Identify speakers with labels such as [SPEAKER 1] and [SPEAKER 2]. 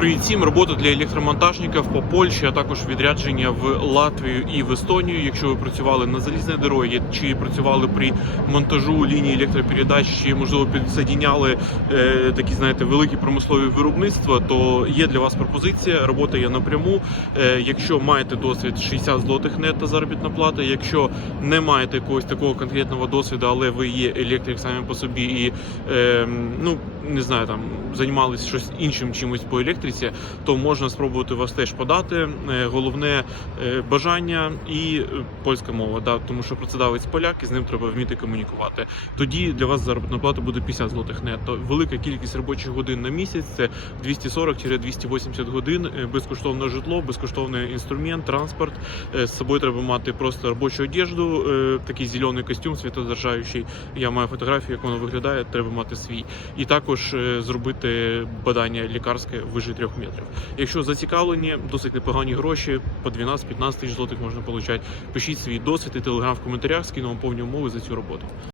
[SPEAKER 1] Привіт всім! Робота для електромонтажників по Польщі, а також відрядження в Латвію і в Естонію. Якщо ви працювали на залізній дорозі, чи працювали при монтажу лінії електропередач, чи можливо підсоединяли е, такі, знаєте, великі промислові виробництва, то є для вас пропозиція. Робота є напряму. Е, якщо маєте досвід 60 злотих нетто заробітна плата. Якщо не маєте якогось такого конкретного досвіду, але ви є електрик самі по собі і е, ну не знаю, там займалися щось іншим чимось по електриці, інвестиція, то можна спробувати вас теж подати. Е, головне е, бажання і е, польська мова, да, тому що працедавець поляк і з ним треба вміти комунікувати. Тоді для вас заробітна плата буде 50 злотих нетто. Велика кількість робочих годин на місяць це 240-280 годин, безкоштовне житло, безкоштовний інструмент, транспорт. З собою треба мати просто робочу одежду, такий зелений костюм, світодержаючий. Я маю фотографію, як воно виглядає. Треба мати свій, і також зробити бадання лікарське, вижити. 3 метрів. Якщо зацікавлені, досить непогані гроші, по 12-15 тисяч злотих можна отримати. Пишіть свій досвід і телеграм в коментарях, скину вам повні умови за цю роботу.